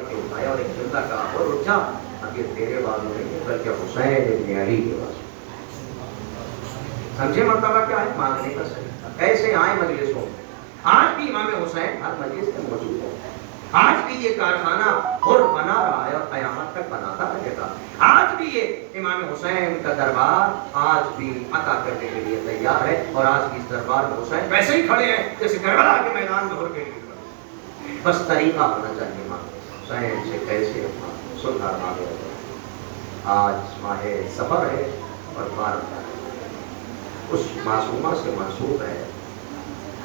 کے اٹھایا اور ایک جملہ کہا اور اٹھ جا، اب یہ تیرے بازو نہیں ہے بلکہ حسین ابن علی کے بازو۔ سمجھے مرتبہ کیا ہے مانگنے کا طریقہ، کیسے آئے مجلسوں میں۔ آج بھی امام حسین ہر مجلس میں موجود ہے، آج بھی یہ کارخانہ اور بنا رہا ہے اور قیامت تک بناتا رہے گا۔ آج بھی یہ امام حسین کا دربار آج بھی عطا کرنے کے لیے تیار ہے، اور آج بھی اس دربار میں حسین ویسے ہی کھڑے ہیں جیسے کربلا کے میدان میں ہو کے لیے کھڑے۔ بس طریقہ ہونا چاہیے امام حسین سے کیسے سلطہ مانگے۔ آج ماہ سفر ہے اور بارہ اس معصومہ سے منسوب ہے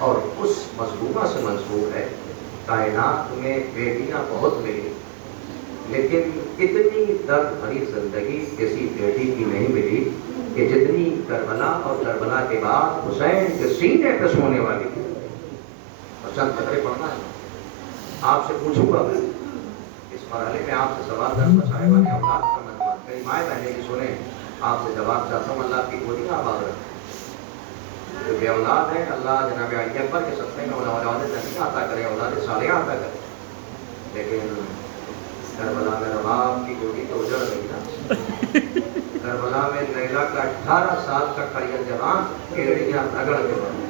اور اس مظلومہ سے منسوب ہے۔ کائنات میں بیٹیاں بہت ملی، لیکن اتنی درد بھری زندگی کسی بیٹی کی نہیں ملی کہ جتنی کربلا اور کربلا کے بعد حسین کے سینے پہ سونے والی تھی۔ اور چند قطرے پڑھنا ہے، آپ سے پوچھوں گا میں اس مرحلے میں آپ سے سوال کروں گا، صاحبان اولاد کا مجموعہ کئی مائیں بہنیں کی سنیں، آپ سے جواب چاہتا ہوں، اللہ کی گودیاں آباد رکھیں۔ جو بے اولاد ہیں اللہ جناب علی اکبر کے صدقے میں اولاد نبی عطا کرے، اولاد صالحہ عطا کرے، لیکن کربلا میں رباب کی گولی تو اجڑ گئی نا۔ کربلا میں لیلا کا 18 سال کا قریب جوان ایڑیاں رگڑ کے بنے،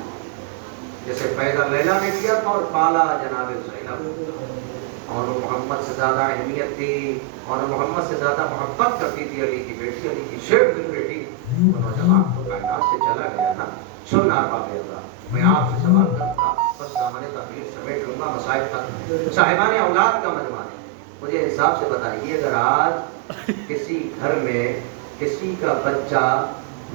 جیسے پیدا لیلا نے کیا تھا اور پالا جناب زینب، اور محمد سے زیادہ اہمیت تھی اور محمد سے زیادہ محبت کرتی تھی علی کی بیٹی، علی کی شیر دل بیٹی، وہ نوجوان تو کائنات سے چلا گیا نا۔ سننا باب اللہ، میں آپ سے سوال کرتا بس سامنے تقریر سمیٹ لوں گا، مسائل ختم۔ صاحبان اولاد کا مجموعہ ہے، مجھے حساب سے بتائیے اگر آج کسی گھر میں کسی کا بچہ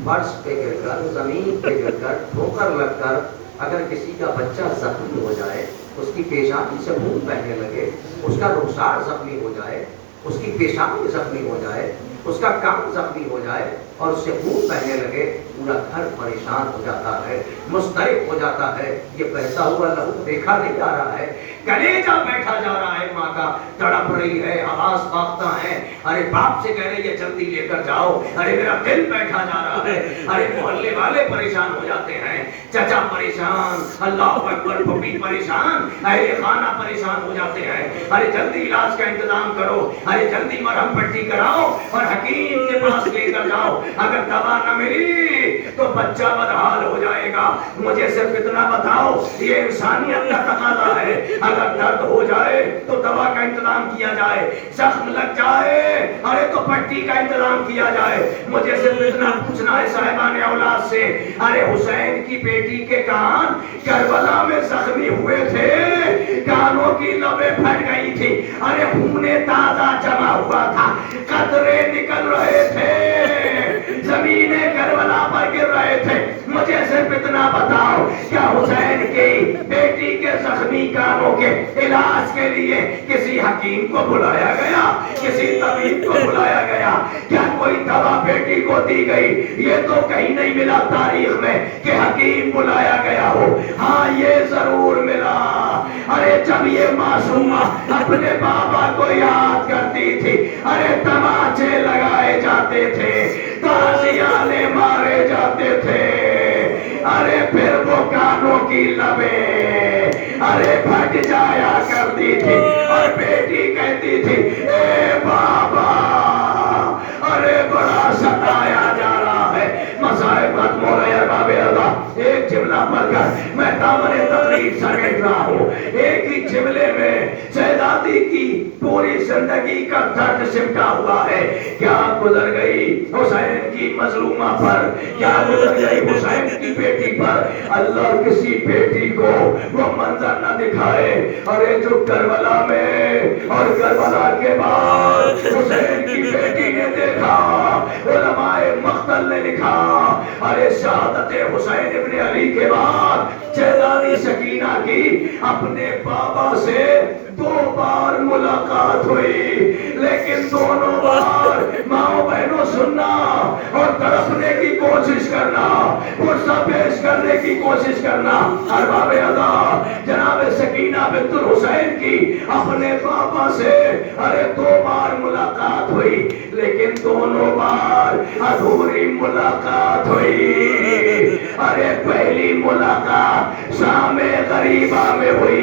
فرش پہ گر کر، زمین پہ گر کر، ٹھوکر لگ کر اگر کسی کا بچہ زخمی ہو جائے، اس کی پیشانی سے خون بہنے لگے، اس کا رخسار زخمی ہو جائے، اس کی پیشانی زخمی ہو جائے، اس کا کان زخمی ہو جائے اور اس سے خون بہنے لگے، پورا گھر پریشان ہو جاتا ہے، مضطرب ہو جاتا ہے۔ یہ بہتا ہوا لہو دیکھا نہیں جا رہا ہے، کلیجہ بیٹھا جا رہا ہے، ماں کا تڑپ رہی ہے، آواز باختہ ہے، ارے باپ سے کہہ رہی ہے جلدی لے کر جاؤ، ارے میرا دل بیٹھا جا رہا ہے، ارے محلے والے پریشان ہو جاتے ہیں، چچا پریشان، اللہ اکبر، پھوپھی پریشان، اہل خانہ پریشان ہو جاتے ہیں، ارے جلدی علاج کا انتظام کرو، ارے جلدی مرہم پٹی کراؤ اور حکیم کے پاس لے کر جاؤ، اگر دوا نہ ملی تو بچہ بدحال ہو جائے گا۔ مجھے صرف اتنا بتاؤ، یہ انسانیت کا تقاضا ہے، اگر درد ہو جائے تو دوا کا انتظام کیا جائے، زخم لگ جائے ارے تو پٹی کا انتظام کیا جائے۔ مجھے صرف اتنا پوچھنا ہے صاحبان اولاد سے، ارے حسین کی بیٹی کے کان کربلا میں زخمی ہوئے تھے، کانوں کی لبیں پھٹ گئی تھی، ارے خون تازہ جمع ہوا تھا، قطرے نکل رہے تھے، زمین کربلا پر گر رہے تھے۔ مجھے صرف اتنا بتاؤ، کیا حسین کی بیٹی کے زخمی کانوں کے علاج کے لیے کسی حکیم کو بلایا گیا، کسی طبیب کو بلایا گیا، کیا کوئی دوا بیٹی کو دی گئی؟ یہ تو کہیں نہیں ملا تاریخ میں کہ حکیم بلایا گیا ہو۔ ہاں یہ ضرور ملا، ارے جب یہ معصومہ اپنے بابا کو یاد کرتی تھی، ارے تماچے لگائے جاتے تھے، تازیانے مارے جاتے تھے، ارے پھر وہ کانوں کی لبیں ارے پھٹ جایا کرتی تھی اور بیٹی کہتی تھی اے بابا، ارے بڑا ستایا جا رہا ہے، مصائب ختم ہو رہے ارباب اللہ۔ ایک جملہ پڑھ کر میں دامن تقریر سمیٹ رہا ہوں، ایک ہی جملے میں شہزادی کی پوری زندگی کا درد سمٹا ہوا ہے۔ کیا گزر گئی حسین کی مظلومہ پر، کیا گزر گئی حسین کی بیٹی پر، اللہ کسی بیٹی کو وہ منظر نہ دکھائے۔ ارے جو کربلا میں اور کربلا کے بعد حسین کی بیٹی نے دیکھا، علماء مقتل نے لکھا، ارے شہادت حسین ابن علی کے بعد شہزادی سکینہ کی اپنے بابا سے 2 بار ملاقات ہوئی، لیکن دونوں بار ماؤں بہنوں سننا اور تڑپنے کی کوشش کرنا، غصہ پیش کرنے کی کوشش کرنا۔ ارباب ادا، جناب سکینہ بنت الحسین کی اپنے بابا سے ارے 2 بار ملاقات ہوئی، لیکن دونوں بار ادھوری ملاقات ہوئی۔ ارے پہلی ملاقات شام غریبہ میں ہوئی،